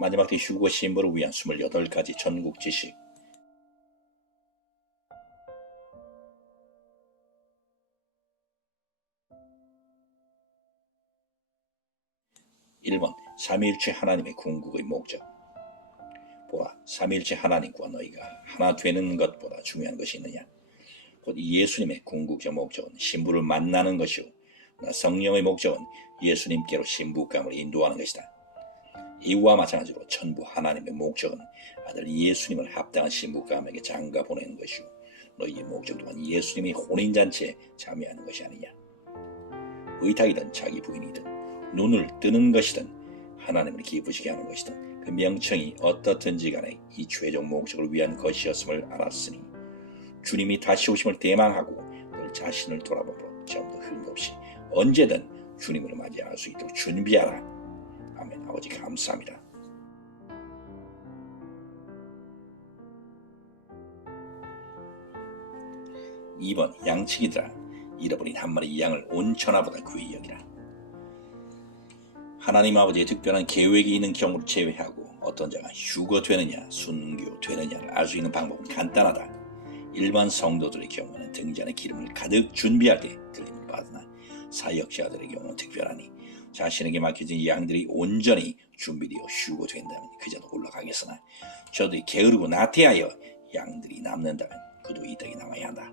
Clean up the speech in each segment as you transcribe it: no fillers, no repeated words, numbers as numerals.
마지막 휴거 심부를 위한 28가지 전국 지식. 1번 삼위일체 하나님의 궁극의 목적. 보라, 삼위일체 하나님과 너희가 하나 되는 것보다 중요한 것이 있느냐. 곧 예수님의 궁극적 목적은 신부를 만나는 것이요 성령의 목적은 예수님께로 신부감을 인도하는 것이다. 이와 마찬가지로 전부 하나님의 목적은 아들 예수님을 합당한 신부감에게 장가 보내는 것이요 너희의 목적 또한 예수님의 혼인잔치에 참여하는 것이 아니냐. 의탁이든 자기 부인이든 눈을 뜨는 것이든 하나님을 기쁘시게 하는 것이든 그 명칭이 어떻든지 간에 이 최종 목적을 위한 것이었음을 알았으니 주님이 다시 오심을 대망하고 늘 자신을 돌아보므로 전부 흠없이 언제든 주님을 맞이할 수 있도록 준비하라. 아멘. 아버지 감사합니다. (2번) 양치기들아, 잃어버린 한 마리 양을 온천하보다 귀히 여기라. 하나님 아버지의 특별한 계획이 있는 경우를 제외하고 어떤 자가 휴거되느냐 순교되느냐를 알 수 있는 방법은 간단하다. 일반 성도들의 경우는 등잔에 기름을 가득 준비할 때 들림을 받으나 사역자들의 경우는 특별하니 자신에게 맡겨진 양들이 온전히 준비되어 휴거된다면 그자도 올라가겠으나 저들이 게으르고 나태하여 양들이 남는다면 그도 이 땅에 남아야 한다.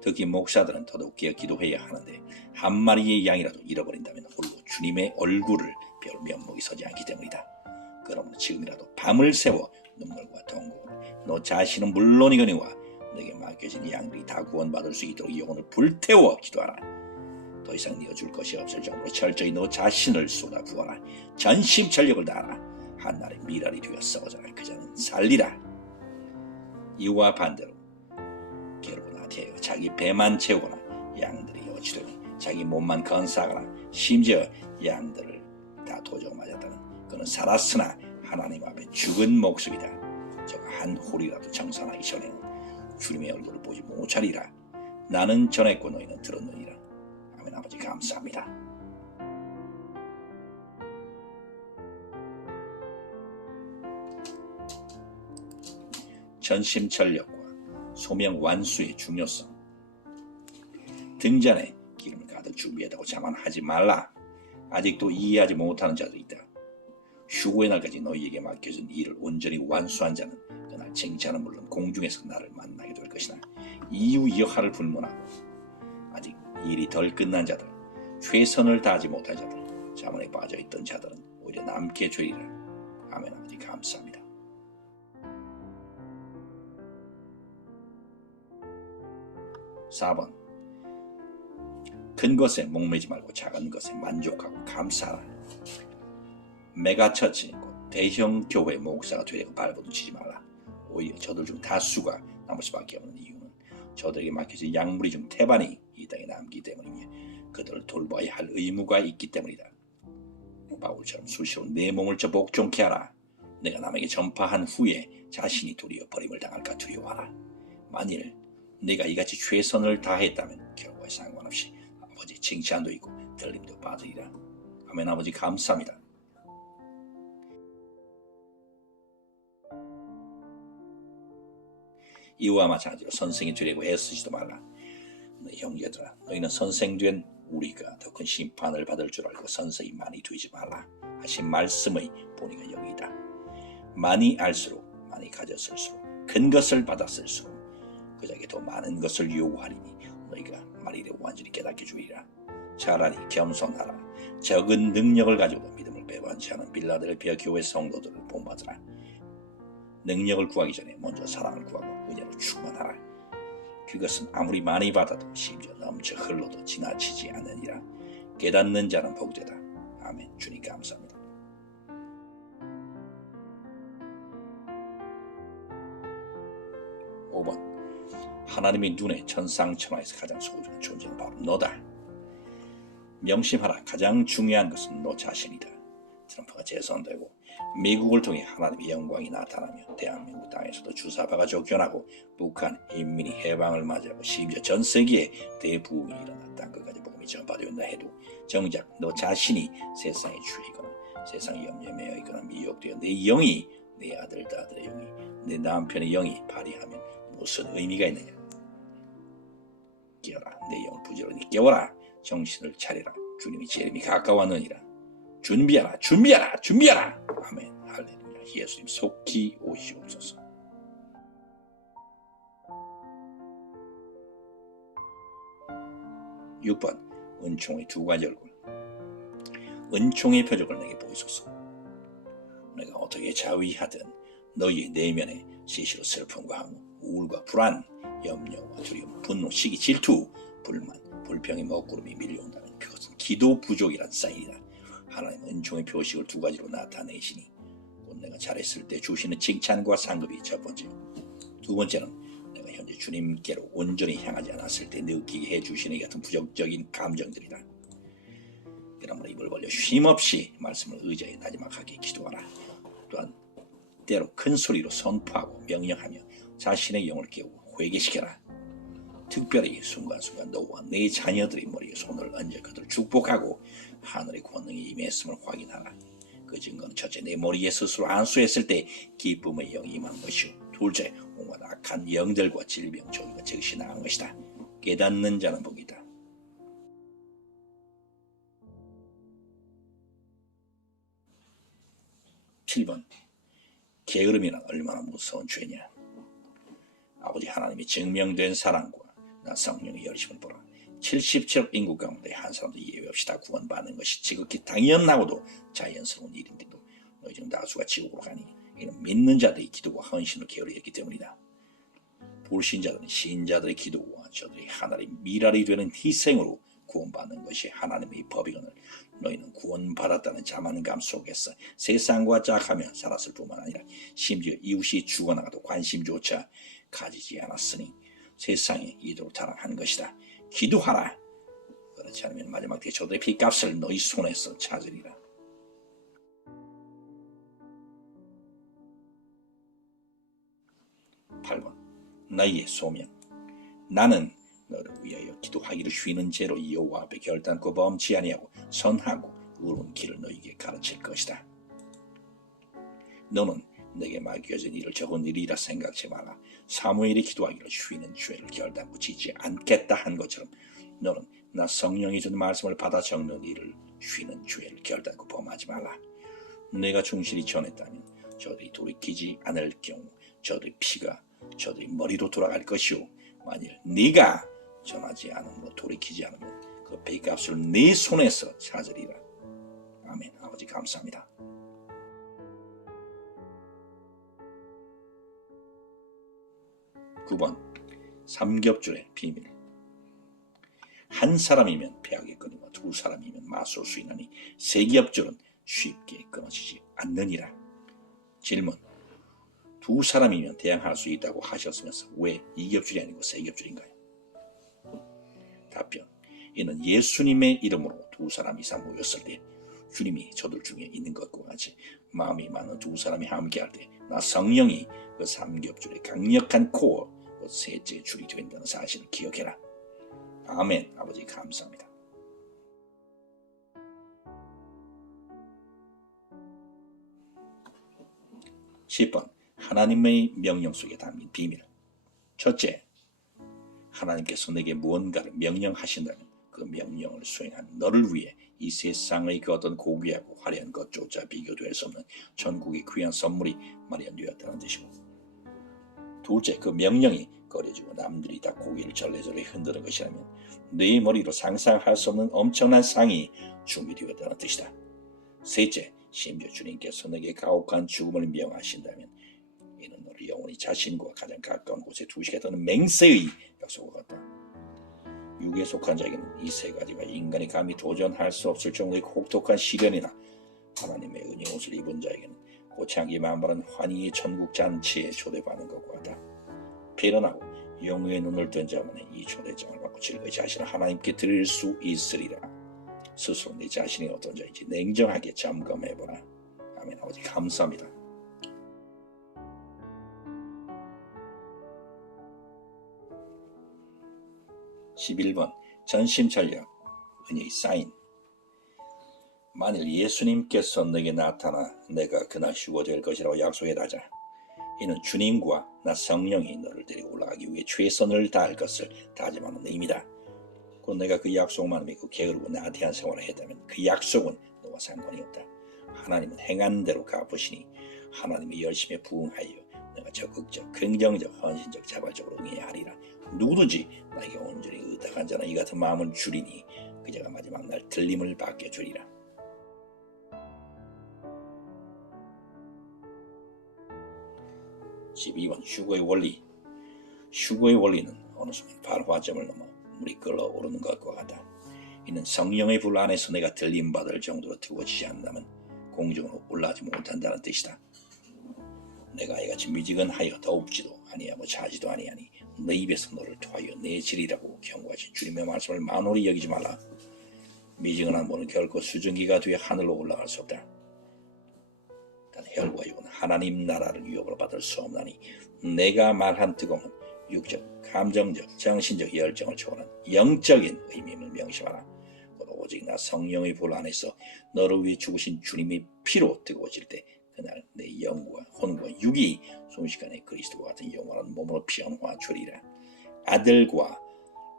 특히 목사들은 더더욱 깨어 기도해야 하는데 한 마리의 양이라도 잃어버린다면 홀로 주님의 얼굴을 별 면목이 서지 않기 때문이다. 그러므로 지금이라도 밤을 새워 눈물과 통곡으로 너 자신은 물론이거니와 너에게 맡겨진 양들이 다 구원받을 수 있도록 영혼을 불태워 기도하라. 더 이상 내어줄 것이 없을 정도로 철저히 너 자신을 쏟아 부어라. 전심전력을 다하라. 한날의 미랄이 되어 썩어져라. 그자는 살리라. 이와 반대로 게으르고 나태하여 자기 배만 채우거나 양들이 어찌되니 자기 몸만 건사하거나 심지어 양들을 다 도적 맞았다면 그는 살았으나 하나님 앞에 죽은 목숨이다. 저가 한 홀이라도 정산하기 전에는 주님의 얼굴을 보지 못하리라. 나는 전했고 너희는 들었느니라. 아멘. 아버지 감사합니다. 전심전력과 소명 완수의 중요성. 등잔에 기름을 가득 준비했다고 자만하지 말라. 아직도 이해하지 못하는 자들이 있다. 휴거의 날까지 너희에게 맡겨진 일을 온전히 완수한 자는 그날 칭찬은 물론 공중에서 나를 만나게 될 것이나 이후 여하를 불문하고 아직 일이 덜 끝난 자들, 최선을 다하지 못한 자들, 자문에 빠져있던 자들은 오히려 남게 되리라. 아멘. 아버지 감사합니다. (4번) 큰 것에 목매지 말고 작은 것에 만족하고 감사하라. 메가처치, 대형 교회 목사가 되려고 발버둥치지 말라. 오히려 저들 중 다수가 남을 수밖에 없는 이유는 저들에게 맡겨진 양무리 중 태반이 이 땅에 남기 때문이며 그들을 돌봐야 할 의무가 있기 때문이다. 바울처럼 수시로 내 몸을 저 복종케 하라. 내가 남에게 전파한 후에 자신이 도리어 버림을 당할까 두려워하라. 만일 내가 이같이 최선을 다했다면 결과에 상관없이 아버지 칭찬도 있고 들림도 받으리라. 아멘. 아버지 감사합니다. 이와 마찬가지로 선생이 되려고 애쓰지도 말라. 너희 형제들아, 너희는 선생된 우리가 더 큰 심판을 받을 줄 알고 선생이 많이 되지 말라 하신 말씀의 본의가 여기이다. 많이 알수록 많이 가졌을수록 큰 것을 받았을수록 그자에게 더 많은 것을 요구하리니 너희가 말일에 완전히 깨닫게 주리라. 차라리 겸손하라. 적은 능력을 가지고도 믿음을 배반치 않은 빌라델피아 교회 성도들을 본받으라. 능력을 구하기 전에 먼저 사랑을 구하고 은혜로 충만하라. 그것은 아무리 많이 받아도 심지어 넘쳐 흘러도 지나치지 않으니라. 깨닫는 자는 복되다. 아멘. 주님 감사합니다. (5번) 하나님의 눈에 천상천하에서 가장 소중한 존재는 바로 너다. 명심하라. 가장 중요한 것은 너 자신이다. 트럼프가 재선되고 미국을 통해 하나님의 영광이 나타나며 대한민국 땅에서도 주사파가 쫓겨나고 북한 인민이 해방을 맞이하고 심지어 전 세계에 대부흥이 일어났다. 끝까지 복음이 전파되었나 해도 정작 너 자신이 세상의 주이거나 세상 염려에 매여 있거나 미혹되어 내 영이, 내 아들의 영이, 내 남편의 영이 발휘하면 무슨 의미가 있느냐. 깨어라, 내 영을 부지런히 깨워라. 정신을 차리라. 주님이 재림이 가까웠느니라. 준비하라. 아멘. 할렐루야. 예수님 속히 오시옵소서. 6번 은총의 두 가지 얼굴. 은총의 표적을 내게 보이소서. 내가 어떻게 자위하든 너희의 내면에 시시로 슬픔과 항우, 우울과 불안, 염려와 두려움, 분노, 시기, 질투, 불만, 불평의 먹구름이 밀려온다면 그것은 기도 부족이란 사인이다. 하나님은 은총의 표식을 두 가지로 나타내시니 곧 내가 잘했을 때 주시는 칭찬과 상급이 첫 번째, 두 번째는 내가 현재 주님께로 온전히 향하지 않았을 때 느끼게 해주시는 이 같은 부정적인 감정들이다. 그러므로 입을 벌려 쉼없이 말씀을 의지하여 나지막하게 기도하라. 또한 때로 큰 소리로 선포하고 명령하며 자신의 영을 깨우고 회개시켜라. 특별히 순간순간 너와 내 자녀들의 머리에 손을 얹어 그들을 축복하고 하늘의 권능이 임했음을 확인하라. 그 증거는 첫째, 내 머리에 스스로 안수했을 때 기쁨의 영이 임한 것이요, 둘째, 온갖 악한 영들과 질병, 조기가 즉시 나간 것이다. 깨닫는 자는 복이다. 7번 게으름이란 얼마나 무서운 죄냐. 아버지 하나님이 증명된 사랑과 나 성령의 열심을 보라. 77억 인구 가운데 한 사람도 예외 없이 다 구원받는 것이 지극히 당연하고도 자연스러운 일인데도 너희 중 다수가 지옥으로 가니 이는 믿는 자들의 기도와 헌신을 게으르했기 때문이다. 불신자들은 신자들의 기도와 저들의 하나님의 미랄이 되는 희생으로 구원받는 것이 하나님의 법이거늘 너희는 구원받았다는 자만감 속에서 세상과 짝하며 살았을 뿐만 아니라 심지어 이웃이 죽어나가도 관심조차 가지지 않았으니 세상에 이도록 타락한 것이다. 기도하라. 그렇지 않으면 마지막 때 저들의 피값을 너희 손에서 찾으리라. (8번) 나의 소명. 나는 너를 위하여 기도하기를 쉬는 죄로 여호와 앞에 결단코 범치 아니하고 선하고 의로운 길을 너희에게 가르칠 것이다. 너는 내게 맡겨진 일을 적은 일이라 생각지 마라. 사무엘이 기도하기를 쉬는 죄를 결단코 짓지 않겠다 한 것처럼 너는 나 성령이 준 말씀을 받아 적는 일을 쉬는 죄를 결단코 범하지 말라. 내가 충실히 전했다면 저들이 돌이키지 않을 경우 저들의 피가 저들의 머리로 돌아갈 것이요, 만일 네가 전하지 않으므로 돌이키지 않으면 그 배값을 네 손에서 찾으리라. 아멘. 아버지 감사합니다. (9번) 삼겹줄의 비밀. 한 사람이면 배하게 끊이고 두 사람이면 맞설 수 있나니 세 겹줄은 쉽게 끊어지지 않느니라. 질문. 두 사람이면 대항할 수 있다고 하셨으면서 왜 이 겹줄이 아니고 세 겹줄인가요? 답변. 이는 예수님의 이름으로 두 사람 이상 모였을 때 주님이 저들 중에 있는 것과 같이 마음이 많은 두 사람이 함께할 때 나 성령이 그 삼겹줄의 강력한 코어, 그 셋째 줄이 된다는 사실을 기억해라. 아멘. 아버지 감사합니다. 10번 하나님의 명령 속에 담긴 비밀. 첫째, 하나님께서 내게 무언가를 명령하신다면 그 명령을 수행한 너를 위해 이 세상의 그 어떤 고귀하고 화려한 것조차 비교될 수 없는 전국의 귀한 선물이 마련되었다는 뜻이고, 둘째, 그 명령이 꺼려지고 남들이 다 고개를 절레절레 흔드는 것이라면 네 머리로 상상할 수 없는 엄청난 상이 준비되었다는 뜻이다. 셋째, 심지어 주님께서 내게 가혹한 죽음을 명하신다면 이는 너를 영원히 자신과 가장 가까운 곳에 두시겠다는 맹세의 약속과 같다. 육에 속한 자에게는 이 세 가지가 인간이 감히 도전할 수 없을 정도의 혹독한 시련이나 하나님의 은혜 옷을 입은 자에게는 고창기 만발한 환희의 천국 잔치에 초대받는 것과 같다. 배련하고 영의 눈을 뜬 자만이 이 초대장을 받고 즐거이 자신을 하나님께 드릴 수 있으리라. 스스로 내 자신이 어떤 자인지 냉정하게 점검해보라. 아멘. 아버지 감사합니다. (11번) 전심전력 은혜의 사인. 만일 예수님께서 내게 나타나 내가 그날 휴거 될 것이라고 약속해다자 이는 주님과 나 성령이 너를 데리고 올라가기 위해 최선을 다할 것을 다짐하는 의미다. 곧 내가 그 약속만 믿고 게으르고 나태한 생활을 했다면 그 약속은 너와 상관이 없다. 하나님은 행한 대로 갚으시니 하나님의 열심에 부응하여 내가 적극적, 긍정적, 헌신적, 자발적으로 응해야 하리라. 누구든지 나에게 온전히 의탁한 자는 이 같은 마음을 주리니 그자가 마지막 날 들림을 받게 주리라. 12번 휴거의 원리. 휴거의 원리는 어느 순간 발화점을 넘어 물이 끓어오르는 것과 같다. 이는 성령의 불 안에서 내가 들림받을 정도로 뜨거워지지 않는다면 공중으로 올라가지 못한다는 뜻이다. 내가 이같이 미지근하여 더웁지도 아니하고 자지도 아니하니 내 입에서 너를 토하여 내지리라고 경고하신 주님의 말씀을 만홀히 여기지 말라. 미지근한 물은 결코 수증기가 되어 하늘로 올라갈 수 없다. 단 혈과 육은 하나님 나라를 유업으로 받을 수 없나니 내가 말한 뜨거움은 육적, 감정적, 정신적 열정을 초월한 영적인 의미임을 명심하라. 오직 나 성령의 불 안에서 너를 위해 죽으신 주님의 피로 뜨거워질 때 그날 내 영과 혼과 육이 순식간에 그리스도와 같은 영원한 몸으로 변화되리라. 아들과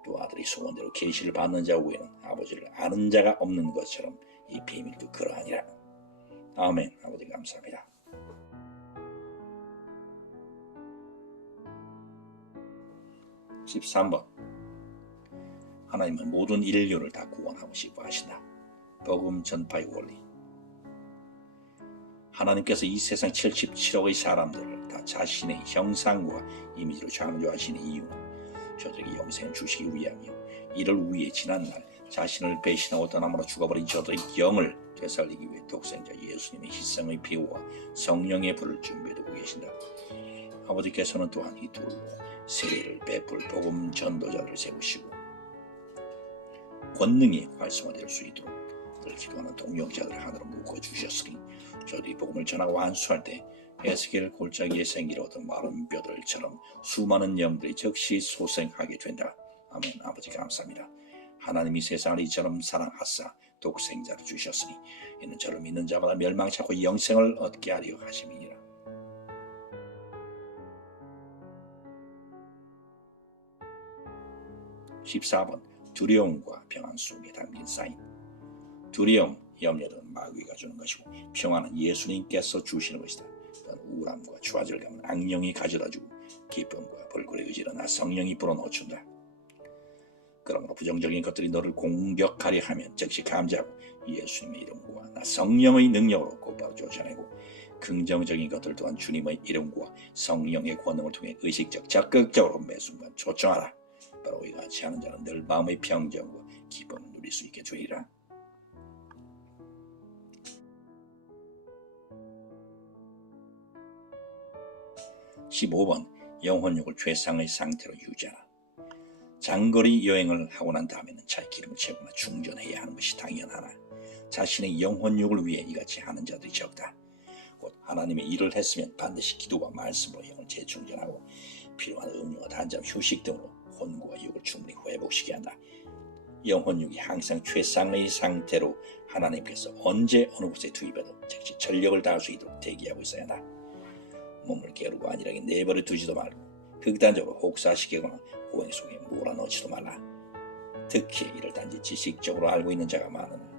또 아들이 소원대로 계시를 받는 자 외에는 아버지를 아는 자가 없는 것처럼 이 비밀도 그러하니라. 아멘. 아버지 감사합니다. (13번) 하나님은 모든 인류를 다 구원하고 싶어 하신다. 복음 전파의 원리. 하나님께서 이 세상 77억의 사람들을 다 자신의 형상과 이미지로 창조하신 이유는 저들에게 영생을 주시기 위함이요 이를 위해 지난날 자신을 배신하고 떠남으로 죽어버린 저들의 영을 되살리기 위해 독생자 예수님의 희생의 피와 성령의 불을 준비해두고 계신다. 아버지께서는 또한 이 둘로 세례를 베풀 복음 전도자들을 세우시고 권능이 활성화될 수 있도록 늘 기도하는 동역자들을 하늘로 묶어주셨으니 저들이 복음을 전하고 안수할 때 에스겔 골짜기에 생기려 얻은 마른 뼈들처럼 수많은 영들이 즉시 소생하게 된다. 아멘. 아버지 감사합니다. 하나님이 세상을 이처럼 사랑하사 독생자를 주셨으니 이는 저를 믿는 자마다 멸망치 않고 영생을 얻게 하려 하심이니라. 14번 두려움과 평안 속에 담긴 사인. 두려움, 염려는 마귀가 주는 것이고 평안은 예수님께서 주시는 것이다. 우울함과 좌절감은 악령이 가져다주고 기쁨과 벌꿀의 의지는 나 성령이 불어넣어준다. 그러므로 부정적인 것들이 너를 공격하려 하면 즉시 감지하고 예수님의 이름과 나 성령의 능력으로 곧바로 쫓아내고 긍정적인 것들 또한 주님의 이름과 성령의 권능을 통해 의식적, 적극적으로 매 순간 초청하라. 바로 이와 같이 하는 자는 늘 마음의 평정과 기쁨을 누릴 수 있게 되리라. 15번 영혼력을 최상의 상태로 유지하라. 장거리 여행을 하고 난 다음에는 차에 기름을 채우거나 충전해야 하는 것이 당연하나 자신의 영혼력을 위해 이같이 하는 자들이 적다. 곧 하나님의 일을 했으면 반드시 기도와 말씀으로 영을 재충전하고 필요한 음료와 단잠, 휴식 등으로 혼과 육을 충분히 회복시켜야 한다. 영혼육이 항상 최상의 상태로 하나님께서 언제 어느 곳에 투입해도 즉시 전력을 다할 수 있도록 대기하고 있어야 한다. 몸을 게으르고 안일하게 내버려 두지도 말고 극단적으로 혹사시키거나 고행 속에 몰아넣지도 말라. 특히 이를 단지 지식적으로 알고 있는 자가 많으나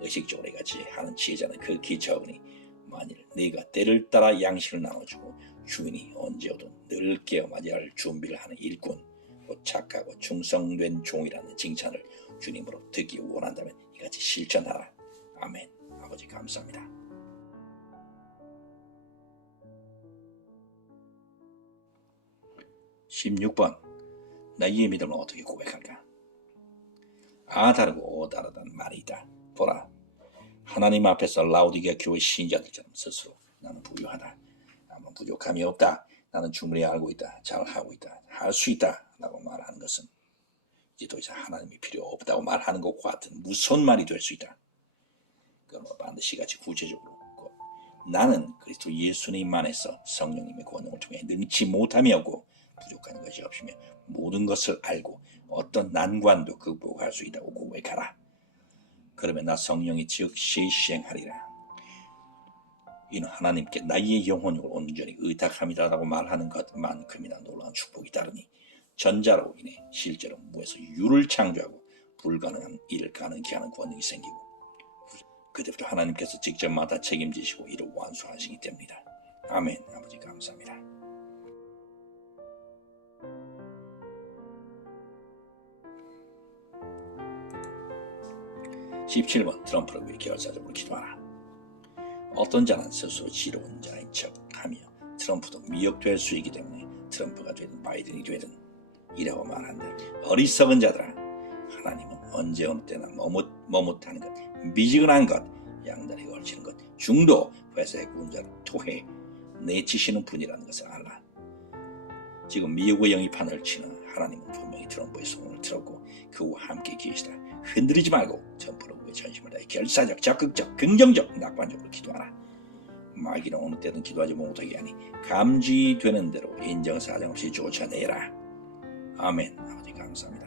의식적으로 이같이 하는 지혜자는 극히 적으니 만일 네가 때를 따라 양식을 나눠주고 주인이 언제 오든 늘 깨어 맞이할 준비를 하는 일꾼, 곧 착하고 충성된 종이라는 칭찬을 주님으로 듣기 원한다면 이같이 실천하라. 아멘. 아버지 감사합니다. (16번) 나의 믿음을 어떻게 고백할까? 아 다르고 오 다르다는 말이 있다. 보라, 하나님 앞에서 라오디게아 교회 신자들처럼 스스로 나는 부유하다, 나는 부족함이 없다, 나는 충분히 알고 있다, 잘하고 있다, 할 수 있다 라고 말하는 것은 이제 더 이상 하나님이 필요 없다고 말하는 것과 같은 무서운 말이 될 수 있다. 그러므로 반드시 같이 구체적으로 나는 그리스도 예수님 안에서 성령님의 권능을 통해 능치 못함이 없고 부족한 것이 없으며 모든 것을 알고 어떤 난관도 극복할 수 있다고 고백하라. 그러면 나 성령이 즉시 시행하리라. 이는 하나님께 나의 영혼을 온전히 의탁함이라고 말하는 것만큼이나 놀라운 축복이 따르니 전자로 인해 실제로 무에서 유를 창조하고 불가능한 일을 가능케 하는 권능이 생기고 그때부터 하나님께서 직접 맡아 책임지시고 이를 완수하시기 때문이다. 아멘. 아버지 감사합니다. (17번) 트럼프를 위해 결사적으로 기도하라. 어떤 자는 스스로 지혜로운 자인 척하며 트럼프도 미혹될 수 있기 때문에 트럼프가 되든 바이든이 되든 이라고 말한다. 어리석은 자들아, 하나님은 언제 어느 때나 머뭇하는 것, 미지근한 것, 양다리 걸치는 것, 중도 회사의 군자를 토해 내치시는 분이라는 것을 알라. 지금 미국의 영이 판을 치는 하나님은 분명히 트럼프의 소원을 들었고 그와 함께 계시다. 흔들리지 말고 트럼프를 위해 전심을 다해 결사적, 적극적, 긍정적, 낙관적으로 기도하라. 마귀는 어느 때든 기도하지 못하게 하니 감지되는 대로 인정사정 없이 쫓아내라. 아멘. 아버지 감사합니다.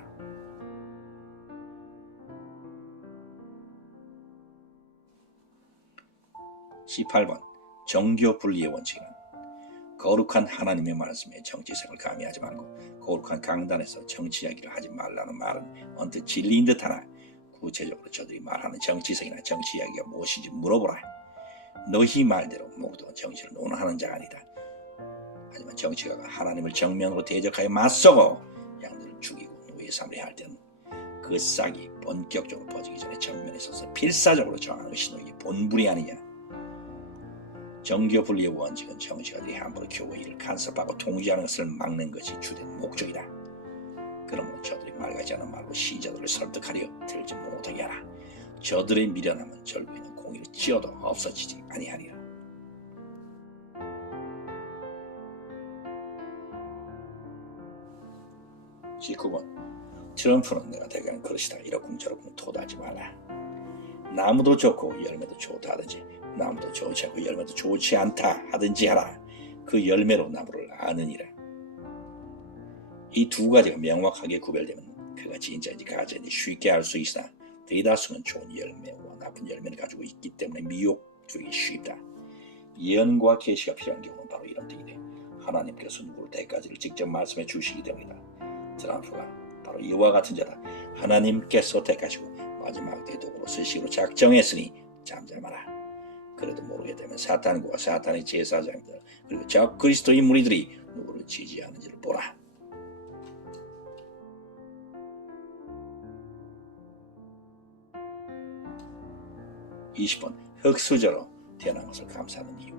(18번) 정교 분리의 원칙은 거룩한 하나님의 말씀에 정치색을 가미하지 말고 거룩한 강단에서 정치 이야기를 하지 말라는 말은 언뜻 진리인 듯하나 구체적으로 저들이 말하는 정치색이나 정치 이야기가 무엇인지 물어보라. 너희 말대로 모두 정치를 논하는 자가 아니다. 하지만 정치가가 하나님을 정면으로 대적하여 맞서고 양들을 죽이고 노예 삼으려 할 때는 그 싹이 본격적으로 퍼지기 전에 정면에 서서 필사적으로 정하는 것이 너희의 본분이 아니냐. 정교 분리의 원칙은 정치가들이 함부로 교회 일을 간섭하고 통제하는 것을 막는 것이 주된 목적이다. 그러므로 저들이 맑아지 않은 말로 시자들을 설득하려 들지 못하게 하라. 저들의 미련함은 절구에는 공의를 찧어도 없어지지 아니하리라. (19번) 트럼프는 내가 대가는 그릇이다. 이러쿵 저러쿵 토도하지 말라. 나무도 좋고 열매도 좋다 하든지 나무도 좋지 않고 열매도 좋지 않다 하든지 하라. 그 열매로 나무를 아느니라. 이 두 가지가 명확하게 구별되면 그가 진짜인지 가짜인지 쉽게 알 수 있으나 대다수는 좋은 열매와 나쁜 열매를 가지고 있기 때문에 미혹되기 쉽다. 예언과 계시가 필요한 경우는 바로 이런 때이래. 하나님께서 누구를 때까지를 직접 말씀해 주시기 때문이다. 트럼프가 바로 이와 같은 자다. 하나님께서 택하시고 마지막 대독으로 쓰시기로 작정했으니 잠잠하라. 그래도 모르게 되면 사탄과 사탄의 제사장들 그리고 적 그리스도의 무리들이 누구를 지지하는지를 보라. (20번) 흙수저로 태어난 것을 감사하는 이유.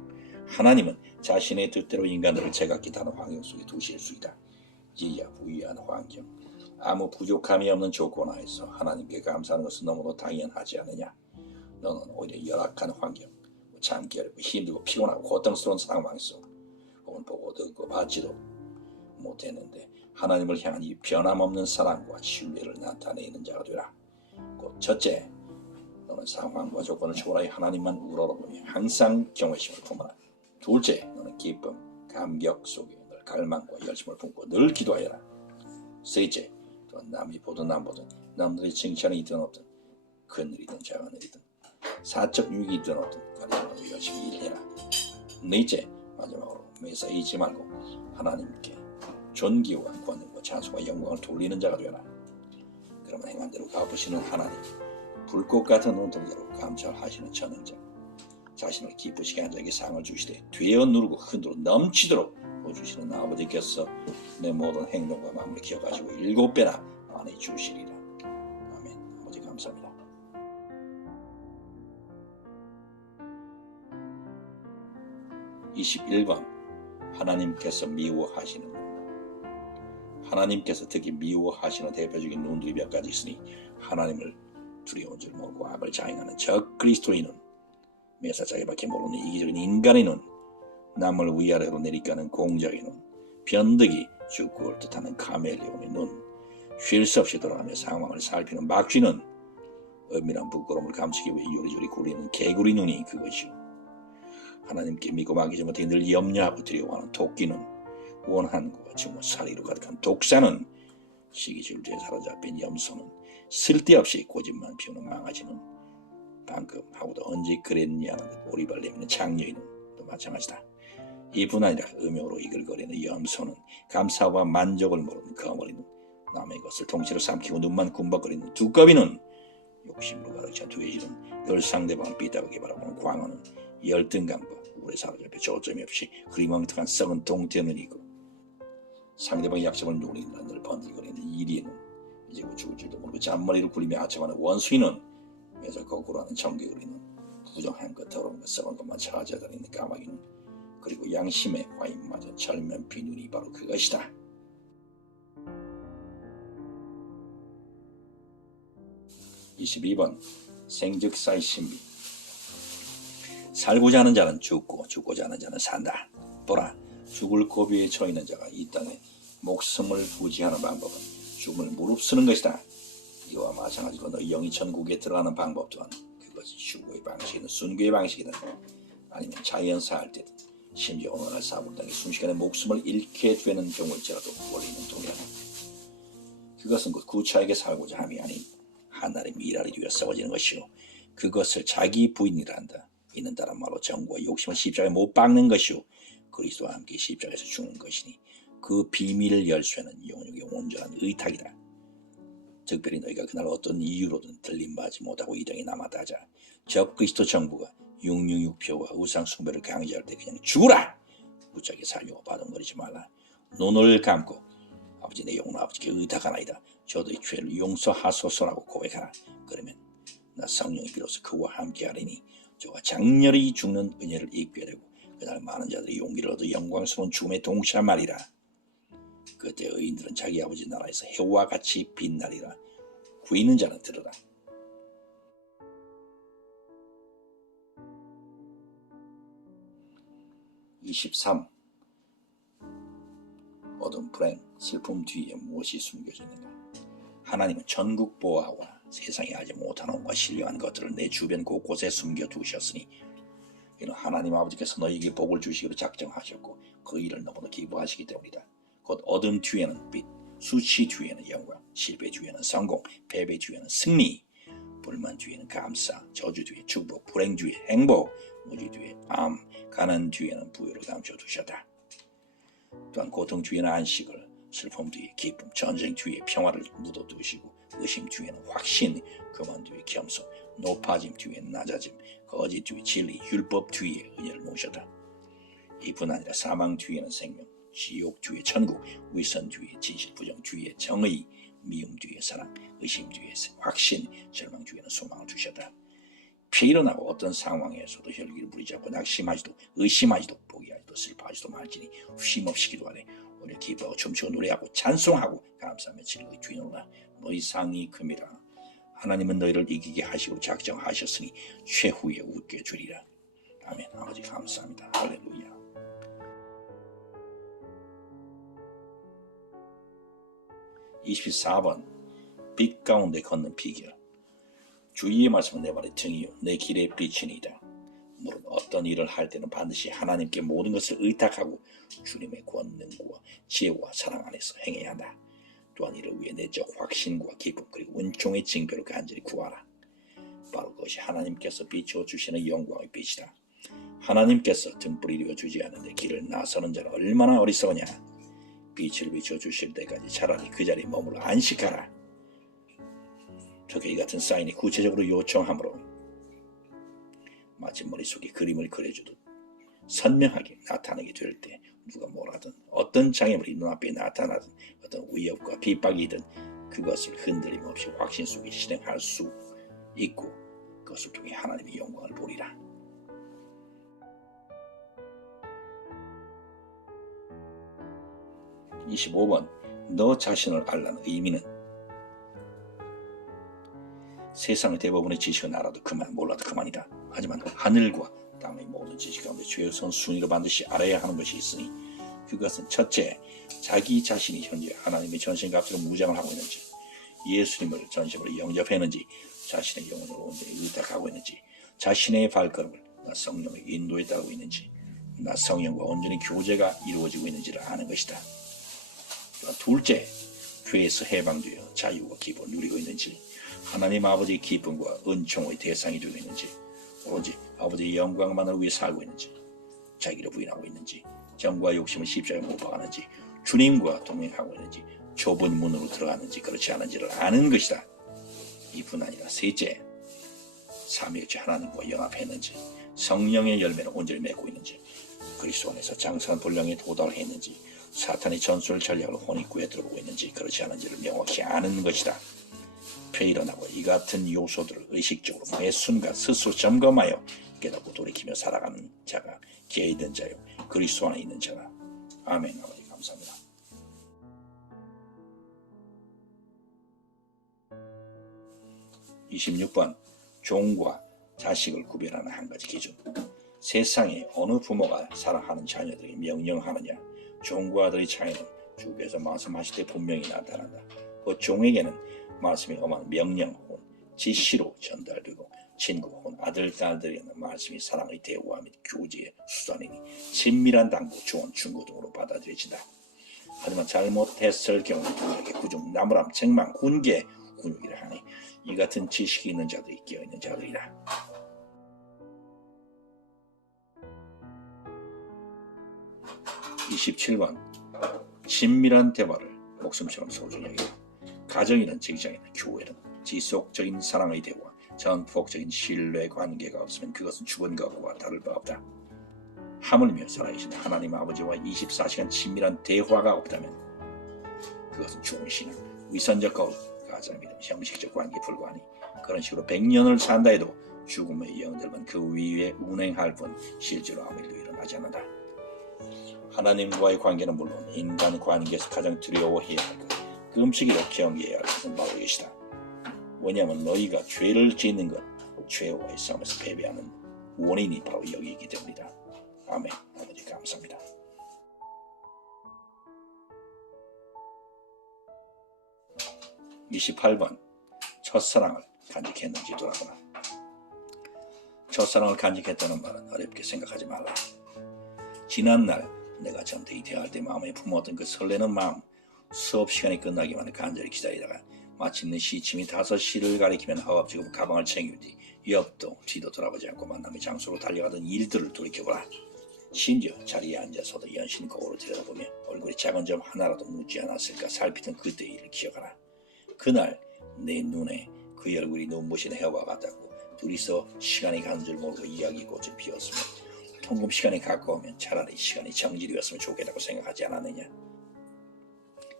하나님은 자신의 뜻대로 인간들을 제각기 다른 환경 속에 두실 수 있다. 이야 부유한 환경, 아무 부족함이 없는 조건 하에서 하나님께 감사하는 것은 너무도 당연하지 않느냐. 너는 오히려 열악한 환경, 참기 어렵고 힘들고 피곤하고 고통스러운 상황 속 혹은 보고 듣고 받지도 못했는데 하나님을 향한 이 변함없는 사랑과 신뢰를 나타내는 자가 되라. 곧 첫째, 너는 상황과 조건을 초월하여 하나님만 우러러보며 항상 경외심을 품어라. 둘째, 너는 기쁨, 감격 속에 늘 갈망과 열심을 품고 늘 기도하여라. 셋째, 또한 남이 보든 남 보든 남들의 칭찬이 있든 없든 큰 일이든 작은 일이든 사적 유익이 있든 없든 가리지 말고 열심히 일해라. 넷째, 마지막으로 매사 잊지 말고 하나님께 존귀와 권능과 찬송과 영광을 돌리는 자가 되라. 그러면 행한 대로 갚으시는 하나님, 불꽃 같은 눈동자로 감찰하시는 전능자, 자신을 기쁘시게 한 자에게 상을 주시되 되어 누르고 흔들어 넘치도록 보여주시는 아버지께서 내 모든 행동과 마음을 기억하시고 7배나 많이 주시리라. 아멘. 아버지 감사합니다. (21번) 하나님께서 미워하시는 눈. 하나님께서 특히 미워하시는 대표적인 눈들이 몇 가지 있으니 하나님을 두려운 줄 모르고 악을 자행하는 적 그리스도의 눈, 메사자에밖에 모르는 이기적인 인간의 눈, 남을 위아래로 내리가는 공작의 눈, 변덕이 죽구를 뜻하는 카멜레온의 눈, 쉴 새 없이 돌아가며 상황을 살피는 막쥐 눈, 은밀한 부끄러움을 감추기 위해 요리조리 굴리는 개구리 눈이 그것이요. 하나님께 믿고 맡기지 못해 늘 염려하고 두려워하는 토끼 눈, 원한 것과 증오 살이로 가득한 독사는, 시기질주에 사로잡힌 염소는, 쓸데없이 고집만 피우는 망아지 눈, 방금 하고도 언제 그랬냐는 듯 오리발 내미는 장녀인은 또 마찬가지다. 이뿐 아니라 음욕으로 이글거리는 염소는 감사와 만족을 모르는 거머리는 남의 것을 통째로 삼키고 눈만 꿈벅거리는 두꺼비는 욕심으로 가득 찬 돼지는 늘 상대방을 삐딱하게 바라보는 광어는 열등감과 우울에 사로잡혀 조점이 없이 흐리멍텅한 썩은 동태눈이고 상대방의 약점을 노리는 늘 번들거리는 이리에는 이제 곧 죽을 줄도 모르고 잔머리를 굴리며 아첨하는 원수인은 매사 거꾸로 하는 청개구리는 부정한 것 더러운 것 썩은 것만 찾아다니는 까마귀는 그리고 양심의 화인마저 철면 비눈이 바로 그것이다. (22번) 생즉사의 신비. 살고자 하는 자는 죽고 죽고자 하는 자는 산다. 보라, 죽을 고비에 처있는 자가 이 땅에 목숨을 부지하는 방법은 죽음을 무릅쓰는 것이다. 이와 마찬가지로 너희 영이 천국에 들어가는 방법 또한 그것이 휴거의 방식이든 순교의 방식이든 아니면 자연사 할 때든 심지어 오늘날 사물당에 순식간에 목숨을 잃게 되는 경우일지라도 원리는 동일하다. 그것은 곧 구차하게 살고자 함이 아닌 하나의 미랄이 되어 썩어지는 것이요 그것을 자기 부인이라 한다. 이는 다른 말로 정과 욕심을 십자가에 못 박는 것이요 그리스도와 함께 십자가에서 죽는 것이니 그 비밀 열쇠는 영육의 온전한 의탁이다. 특별히 너희가 그날 어떤 이유로든 들림받지 못하고 이 땅에 남았다 하자 적 그리스도 정부가 666표와 우상 숭배를 강조할 때 그냥 죽으라! 무작위 살려고 바둥거리지 말라. 눈을 감고 아버지 내 영혼 아버지께 의탁하나이다. 저들의 죄를 용서하소서라고 고백하라. 그러면 나 성령이 비로소 그와 함께하리니 저가 장렬히 죽는 은혜를 입게 되고 그날 많은 자들이 용기를 얻어 영광스러운 죽음에 동참하리라. 그때 의인들은 자기 아버지 나라에서 해와 같이 빛나리라. 귀 있는 자는 들으라. (23) 어둠, 불행, 슬픔 뒤에 무엇이 숨겨져 있는가? 하나님은 천국 보화와 세상에 알지 못한 온과 신령한 것들을 내 주변 곳곳에 숨겨두셨으니 이는 하나님 아버지께서 너희에게 복을 주시기로 작정하셨고 그 일을 너무나 기뻐하시기 때문이다. 곧 어둠 뒤에는 빛, 수치 뒤에는 영광, 실패 뒤에는 성공, 패배 뒤에는 승리, 불만 뒤에는 감사, 저주 뒤에 축복, 불행 뒤에 행복, 무지 뒤에 암, 가난 뒤에는 부여를 감춰두셨다. 또한 고통 뒤에는 안식을, 슬픔 뒤에 기쁨, 전쟁 뒤에 평화를 묻어두시고 의심 뒤에는 확신, 교만 뒤에 겸손, 높아짐 뒤에는 낮아짐, 거짓 뒤에 진리, 율법 뒤에 은혜를 놓으셨다. 이뿐 아니라 사망 뒤에는 생명, 지옥 뒤에 천국, 위선 뒤에 진실, 부정 뒤에 정의, 미움 뒤에 사랑, 의심 뒤에 확신, 절망 뒤에는 소망을 두셨다. 피일어나고 어떤 상황에서도 혈기를 부리잡고 낙심하지도 의심하지도 포기하지도 슬퍼하지도 말지니 쉼없이 기도하네. 오늘 기뻐하고 춤추고 노래하고 찬송하고 감사하며 즐거이 주인오라. 너희 상이 큼이라. 하나님은 너희를 이기게 하시고 작정하셨으니 최후에 웃게 주리라. 아멘. 아버지 감사합니다. 할렐루야. (24번) 빛 가운데 걷는 비결. 주의의 말씀은 내 발의 등이요 내 길의 빛이니이다. 물론 어떤 일을 할 때는 반드시 하나님께 모든 것을 의탁하고 주님의 권능과 지혜와 사랑 안에서 행해야 한다. 또한 이를 위해 내적 확신과 기쁨 그리고 은총의 징표를 간절히 구하라. 바로 그것이 하나님께서 비춰주시는 영광의 빛이다. 하나님께서 등불이 되어주지 않는데 길을 나서는 자는 얼마나 어리석으냐. 빛을 비춰주실 때까지 차라리 그 자리에 머물러 안식하라. 특히 이 같은 사인이 구체적으로 요청하므로 마치 머릿속에 그림을 그려주듯 선명하게 나타나게 될 때 누가 뭐라든 어떤 장애물이 눈앞에 나타나든 어떤 위협과 핍박이든 그것을 흔들림 없이 확신 속에 실행할 수 있고 그것을 통해 하나님의 영광을 보리라. (25번) 너 자신을 알라는 의미는 세상의 대부분의 지식은 알아도 그만 몰라도 그만이다. 하지만 하늘과 땅의 모든 지식 가운데 최우선 순위로 반드시 알아야 하는 것이 있으니 그것은 첫째, 자기 자신이 현재 하나님의 전신갑주로 무장을 하고 있는지 예수님을 전심으로 영접했는지 자신의 영혼을 온전히 의탁하고 있는지 자신의 발걸음을 나 성령의 인도에 따르고 있는지 나 성령과 온전히 교제가 이루어지고 있는지를 아는 것이다. 둘째, 죄에서 해방되어 자유와 기쁨을 누리고 있는지 하나님 아버지의 기쁨과 은총의 대상이 되고 있는지, 오로지 아버지의 영광만을 위해 살고 있는지, 자기를 부인하고 있는지, 정과 욕심을 십자가에 못 박았는지, 주님과 동행하고 있는지, 좁은 문으로 들어가는지 그렇지 않은지를 아는 것이다. 이뿐 아니라 셋째, 삼위일체 하나님과 연합했는지, 성령의 열매를 온전히 맺고 있는지, 그리스도 안에서 장성한 분량에 도달했는지, 사탄의 전술 전략을 혼입구에 들어보고 있는지 그렇지 않은지를 명확히 아는 것이다. 일어나고 이 같은 요소들을 의식적으로 매 순간 스스로 점검하여 깨닫고 돌이키며 살아가는 자가 기에 있는 자요 그리스도 안에 있는 자다. 아멘. 아버지 감사합니다. (26번) 종과 자식을 구별하는 한 가지 기준. 세상에 어느 부모가 사랑하는 자녀들에게 명령하느냐, 종과 아들의 차이는 주께서 말씀하실 때 분명히 나타난다. 그 종에게는 말씀이 엄한 명령 혹은 지시로 전달되고, 친구 혹은 아들, 딸들에게는 말씀이 사랑의 대화 및 교제의 수단이니 친밀한 당부, 조언, 충고 등으로 받아들여진다. 하지만 잘못했을 경우 누구에게 구중, 나무람, 책망, 훈계, 훈육이라 하니 이 같은 지식이 있는 자들이 끼어있는 자들이다. 27번 친밀한 대화를 목숨처럼 소중히 여기라. 가정이든 직장이든 교회든 지속적인 사랑의 대화, 전폭적인 신뢰 관계가 없으면 그것은 죽은 것과 다를 바 없다. 하물며 살아계신 하나님 아버지와 24시간 친밀한 대화가 없다면 그것은 죽은 신앙, 위선적 거울, 가짜 믿음, 형식적 관계에 불과하니 그런 식으로 100년을 산다 해도 죽음의 영들만 그 위에 운행할 뿐 실제로 아무 일도 일어나지 않는다. 하나님과의 관계는 물론 인간 관계에서 가장 두려워해야 할 것, 금식이로 경계해야 할 것은 바로 이것이다. 왜냐하면 너희가 죄를 짓는 것, 죄와의 싸움에서 패배하는 원인이 바로 여기이기 때문이다. 아멘. 아버지 감사합니다. (28번) 첫사랑을 간직했는지 돌아보라. 첫사랑을 간직했다는 말은 어렵게 생각하지 말라. 지난날 내가 전태기 대할 때 마음에 품었던 그 설레는 마음, 수업 시간이 끝나기만을 간절히 기다리다가 마침내 시침이 5시를 가리키면 허겁지겁 가방을 챙긴 뒤 옆도 뒤도 돌아보지 않고 만남의 장소로 달려가던 일들을 돌이켜보라. 심지어 자리에 앉아서도 연신 거울을 들여다보며 얼굴에 작은 점 하나라도 묻지 않았을까 살피던 그때의 일을 기억하라. 그날 내 눈에 그 얼굴이 눈부신 해와 같았고 둘이서 시간이 가는 줄 모르고 이야기꽃을 피웠으며 통금 시간이 가까우면 차라리 시간이 정지되었으면 좋겠다고 생각하지 않았느냐.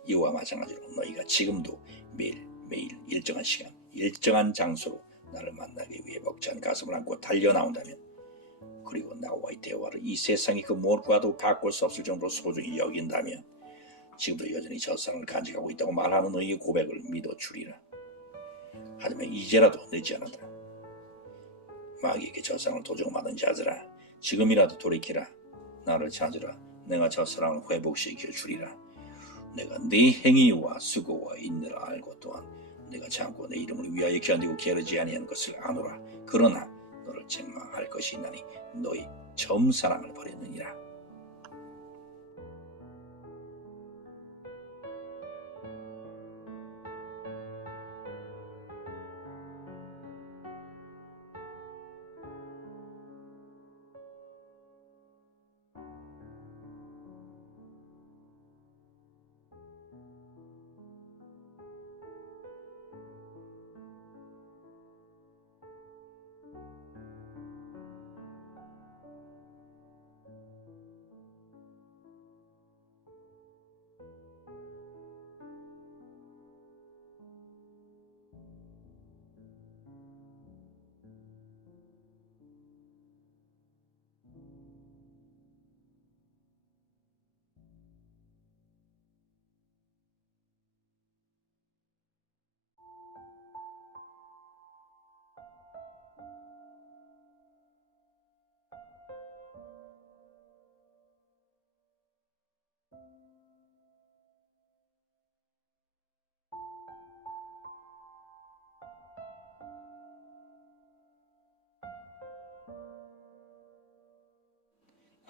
이와 마찬가지로 너희가 지금도 매일 일정한 시간, 일정한 장소로 나를 만나기 위해 벅찬 가슴을 안고 달려나온다면, 그리고 나와의 대화를 이 세상이 그 무엇과도 바꿀 수 없을 정도로 소중히 여긴다면 지금도 여전히 첫사랑을 간직하고 있다고 말하는 너희의 고백을 믿어주리라. 하지만 이제라도 늦지 않았다. 마귀에게 첫사랑을 도적맞은 자들아, 지금이라도 돌이키라. 나를 찾으라. 내가 첫사랑을 회복시켜 주리라. 내가 네 행위와 수고와 인내를 알고 또한 내가 참고 내 이름을 위하여 견디고 게으르지 아니한 것을 아노라. 그러나 너를 책망할 것이 있나니 너희 처음 사랑을 버렸느니라.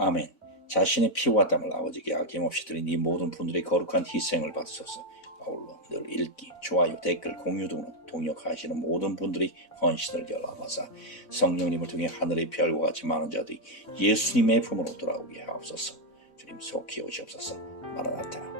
아멘. 자신의 피와 땀을 아버지께 아낌없이 드린 이 모든 분들의 거룩한 희생을 받으소서. 아울러 늘 읽기, 좋아요, 댓글, 공유 등으로 동역하시는 모든 분들이 헌신을 결합하사 성령님을 통해 하늘의 별과 같이 많은 자들이 예수님의 품으로 돌아오게 하옵소서. 주님 속히 오시옵소서. 마라나타.